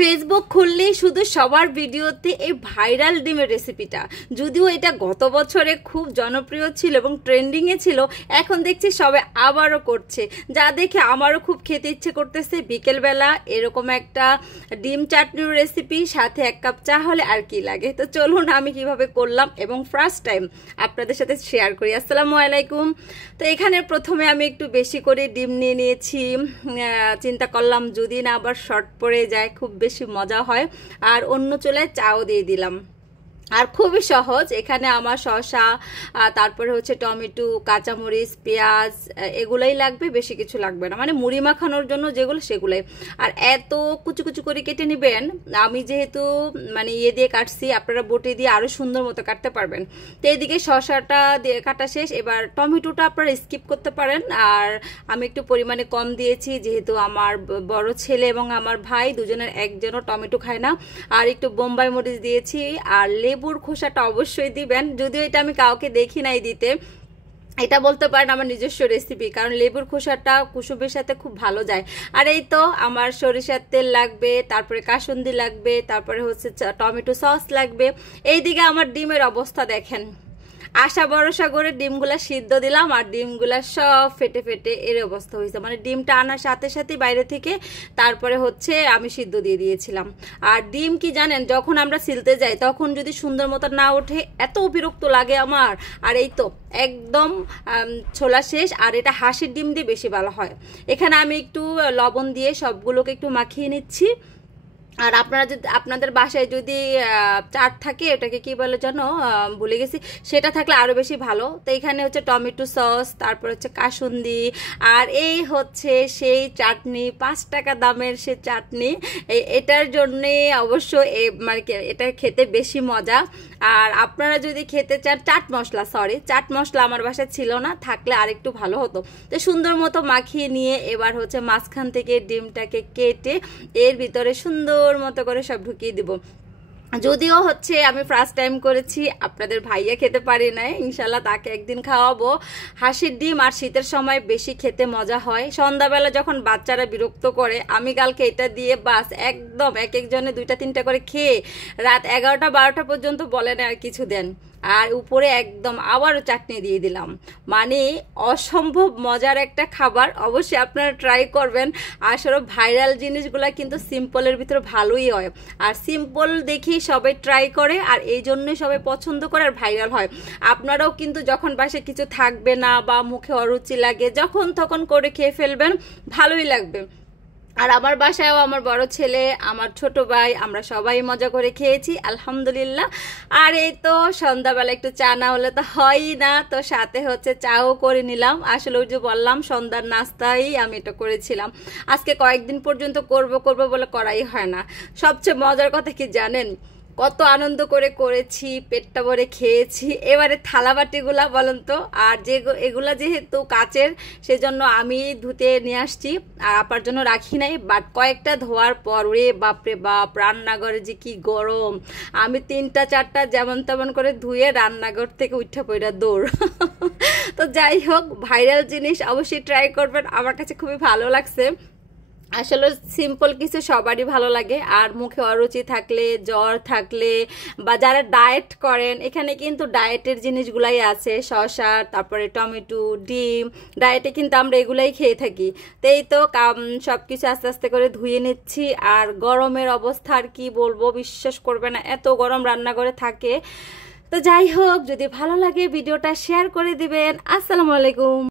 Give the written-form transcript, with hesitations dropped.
Facebook খুললেই শুধু সবার ভিডিওতে এই ভাইরাল ডিমের রেসিপিটা, যদিও এটা গত বছরে খুব জনপ্রিয় ছিল এবং ট্রেন্ডিংয়ে ছিল, এখন দেখছি সবাই আবারও করছে, যা দেখে আমারও খুব খেতে ইচ্ছে করতেছে। বিকেলবেলা এরকম একটা ডিম চাটনির রেসিপি সাথে 1 কাপ চা হলে আর কি লাগে। তো চলুন আমি কিভাবে করলাম এবং ফার্স্ট টাইম আপনাদের সাথে শেয়ার করি। আসসালামু আলাইকুম। তো এখানে প্রথমে আমি একটু বেশি করে ডিম নিয়ে নিয়েছি। চিন্তা করলাম যদি না আবার শর্ট পড়ে যায়, খুব বেশি মজা হয়। আর অন্য চুলায় চাও দিয়ে দিলাম। আর খুবই সহজ, এখানে আমার শসা, তারপরে হচ্ছে টমেটো, কাঁচামরিচ, পেঁয়াজ এগুলাই লাগবে, বেশি কিছু লাগবে না, মানে মুড়ি মাখানোর জন্য যেগুলো সেগুলাই। আর এত কুচু কুচু করে কেটে নেবেন। আমি যেহেতু মানে দিয়ে কাটছি, আপনারা বটি দিয়ে আরও সুন্দর মতো কাটতে পারবেন। তো এইদিকে শসাটা দিয়ে কাটা শেষ। এবার টমেটোটা আপনারা স্কিপ করতে পারেন। আর আমি একটু পরিমাণে কম দিয়েছি, যেহেতু আমার বড় ছেলে এবং আমার ভাই দুজনের একজনও টমেটো খায় না। আর একটু বোম্বাই মরিচ দিয়েছি। আর লেবুর খোসাটা অবশ্যই দিবেন, যদিও এটা আমি কাউকে দেখি নাই দিতে। এটা বলতে পারেন আমার নিজস্ব রেসিপি, কারণ লেবুর খোসাটা কুসুমের সাথে খুব ভালো যায়। আর এই তো আমার সরিষার তেল লাগবে, তারপরে কাসুন্দি লাগবে, তারপরে হচ্ছে টমেটো সস লাগবে। এইদিকে আমার ডিমের অবস্থা দেখেন, আশা ভরসা করে ডিমগুলা সিদ্ধ দিলাম আর ডিমগুলা সব ফেটে ফেটে এর অবস্থা হয়েছে। মানে ডিমটা আনার সাথে সাথে বাইরে থেকে তারপরে হচ্ছে আমি সিদ্ধ দিয়ে দিয়েছিলাম। আর ডিম কি জানেন, যখন আমরা সিলতে যাই তখন যদি সুন্দর মতো না ওঠে এত বিরক্ত লাগে আমার। আর এই তো একদম ছোলা শেষ। আর এটা হাঁসের ডিম দিয়ে বেশি ভালো হয়। এখানে আমি একটু লবণ দিয়ে সবগুলোকে একটু মাখিয়ে নিচ্ছি। আর আপনারা যদি আপনাদের বাসায় যদি চাট থাকে, ওটাকে কি বলে যেন ভুলে গেছি, সেটা থাকলে আরও বেশি ভালো। তো এখানে হচ্ছে টমেটো সস, তারপর হচ্ছে কাসুন্দি, আর এই হচ্ছে সেই চাটনি, 5 টাকা দামের সে চাটনি। এটার জন্যে অবশ্য মানে এটা খেতে বেশি মজা। আর আপনারা যদি খেতে চান চাট মশলা আমার বাসায় ছিল না, থাকলে আরেকটু ভালো হতো। তো সুন্দর মতো মাখিয়ে নিয়ে এবার হচ্ছে মাঝখান থেকে ডিমটাকে কেটে এর ভিতরে সুন্দর মতো করে সব ঢুকিয়ে দিব। যদিও হচ্ছে আমি ফার্স্ট টাইম করেছি, আপনাদের ভাইয়া খেতে পারি নাই, ইনশাল্লাহ তাকে একদিন খাওয়াবো। হাঁসের ডিম আর শীতের সময় বেশি খেতে মজা হয়। সন্ধ্যাবেলা যখন বাচ্চারা বিরক্ত করে, আমি কালকে এটা দিয়ে বাস একদম এক একজনে 2টা-3টা করে খেয়ে রাত 11টা-12টা পর্যন্ত বলে না আর কিছু দেন। আর উপরে একদম আবারও চাটনি দিয়ে দিলাম। মানে অসম্ভব মজার একটা খাবার, অবশ্যই আপনারা ট্রাই করবেন। আসলে ভাইরাল জিনিসগুলো কিন্তু সিম্পলের ভিতরে ভালোই হয়। আর সিম্পল দেখি সবাই ট্রাই করে, আর এই জন্যই সবাই পছন্দ করে আর ভাইরাল হয়। আপনারাও কিন্তু যখন বাসায় কিছু থাকবে না বা মুখে অরুচি লাগে, যখন তখন করে খেয়ে ফেলবেন, ভালোই লাগবে। আর আমার বাসায়ও আমার বড় ছেলে, আমার ছোট ভাই, আমরা সবাই মজা করে খেয়েছি আলহামদুলিল্লাহ। আর এই তো সন্ধ্যাবেলা একটু চা না হলে তো হয়ই না, তো সাথে হচ্ছে চাও করে নিলাম। আসলে ওই যে বললাম সন্ধ্যার নাস্তাই আমি এটা করেছিলাম। আজকে কয়েকদিন পর্যন্ত করব বলে করাই হয় না। সবচেয়ে মজার কথা কি জানেন, কত আনন্দ করে করেছি, পেটটা ভরে খেয়েছি। এবারে থালাবাটিগুলা বলেন তো, আর এগুলা যেহেতু কাচের, সেজন্য আমি ধুতে নিয়ে আসছি, আর আপার জন্য রাখি নাই। বাট কয়েকটা ধোয়ার পর রে বাপরে বাপ, রান্নাঘরে যে কি গরম, আমি 3টা-4টা যেমন তেমন করে ধুয়ে রান্নাঘর থেকে উঠে পড়া দৌড়। তো যাই হোক, ভাইরাল জিনিস অবশ্যই ট্রাই করবেন, আমার কাছে খুবই ভালো লাগছে। আসলে সিম্পল কিছু সবারই ভালো লাগে। আর মুখে অরুচি থাকলে, জ্বর থাকলে, বা যারা ডায়েট করেন, এখানে কিন্তু ডায়েটের জিনিসগুলাই আছে, শসা, তারপরে টমেটো, ডিম। ডায়েটে কিন্তু আমরা এগুলাই খেয়ে থাকি। তো এই তো সব কিছু আস্তে আস্তে করে ধুয়ে নিচ্ছি। আর গরমের অবস্থা আর কি বলবো, বিশ্বাস করবে না এত গরম রান্নাঘরে থাকে। তো যাই হোক, যদি ভালো লাগে ভিডিওটা শেয়ার করে দিবেন। আসসালামু আলাইকুম।